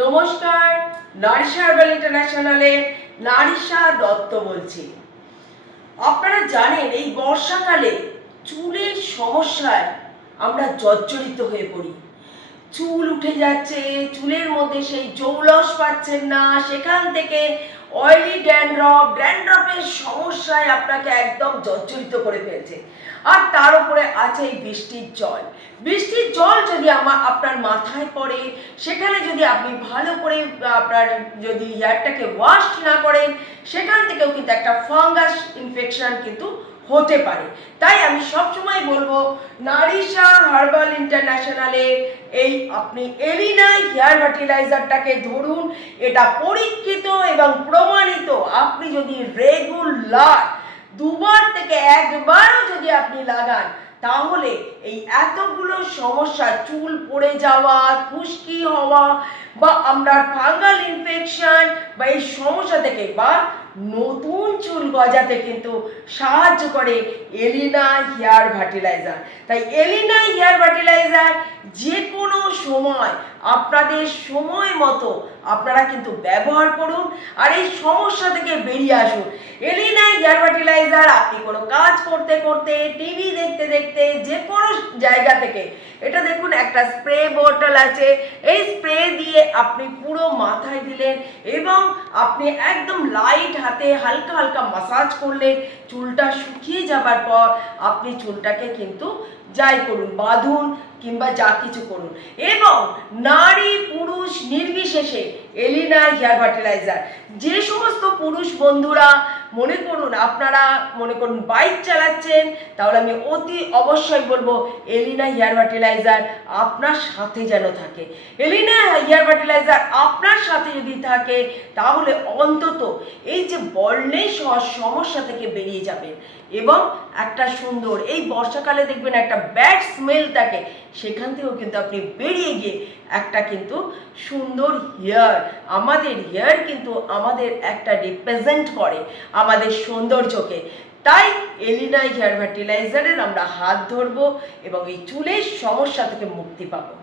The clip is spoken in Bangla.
নমস্কার নারিশা হার্বাল ইন্টারন্যাশনালের নারিশা দত্ত বলছি। আপনারা জানেন, এই বর্ষাকালে চুলের সমস্যায় আমরা জর্জরিত হয়ে পড়ি। চুল উঠে যাচ্ছে, চুলের মধ্যে সেই জৌলস পাচ্ছেন না, সেখান থেকে অয়েলি ড্যান্ড্রফ ড্যান্ড্রফের সমস্যায় আপনাকে একদম জর্জরিত করে ফেলছে। আর তার উপরে আছে এই বৃষ্টির জল। বৃষ্টির জল যদি আমার আপনার মাথায় পড়ে, সেখানে যদি আপনি ভালো করে আপনার যদি হেয়ারটাকে ওয়াশ না করেন, সেখান থেকেও কিন্তু একটা ফাঙ্গাস ইনফেকশন কিন্তু হতে পারে। তাই আমি সবসময় বলব, নারিশা হার্বাল ইন্টারন্যাশনালে এই আপনি এলিনা হেয়ার ফার্টিলাইজারটাকে ধরুন, এটা পরীক্ষিত এবং প্রমাণিত। আপনি যদি রেগুলার দুবার থেকে একবারও যদি আপনি লাগান, তাহলে এই এতগুলো সমস্যা, চুল পড়ে যাওয়া, খুশকি হওয়া বা আমরা ফাঙ্গাল ইনফেকশন বা এই সমস্যা থেকে বা নতুন চুল গজাতে কিন্তু সাহায্য করে এলিনা হেয়ার ফার্টিলাইজার। তাই এলিনা হেয়ার ফার্টিলাইজার যে কোনো সময়, আপনাদের সময় মতো আপনারা কিন্তু ব্যবহার করুন আর এই সমস্যা থেকে বেরিয়ে আসুন। হেয়ার ফার্টিলাইজার আপনি কোনো কাজ করতে করতে টিভি দেখতে দেখতে, যে কোনো জায়গা থেকে, এটা দেখুন, একটা স্প্রে বোতল আছে। এই স্প্রে দিয়ে আপনি পুরো মাথায় দিলেন এবং আপনি একদম লাইট হাতে হালকা হালকা মাসাজ করলেন। চুলটা শুকিয়ে যাবার পর আপনি চুলটাকে কিন্তু যাই করুন, বাঁধুন কিংবা যা কিছু করুন। এবং নারী পুরুষ নির্বিশেষে এলিনা হেয়ার ফার্টিলাইজার যে সমস্ত পুরুষ বন্ধুরা মনে করুন, আপনারা মনে করুন বাইক চালাচ্ছেন, তাহলে আমি অতি অবশ্যই বলব এলিনা হেয়ার ফার্টিলাইজার আপনার সাথে যেন থাকে। এলিনা হেয়ার ফার্টিলাইজার আপনার সাথে যদি থাকে, তাহলে অন্তত এই যে বর্ণের সমস্যা থেকে বেরিয়ে যাবেন। এবং একটা সুন্দর, এই বর্ষাকালে দেখবেন একটা ব্যাড স্মেল থাকে, সেখান থেকেও কিন্তু আপনি বেরিয়ে গিয়ে একটা কিন্তু সুন্দর হেয়ার আমাদের হেয়ার কিন্তু আমাদের একটা রিপ্রেজেন্ট করে। আমাদের সৌন্দর্যকে। তাই এলিনাই হেয়ার ফার্টিলাইজারের আমরা হাত ধরবো এবং এই চুলের সমস্যা থেকে মুক্তি পাবো।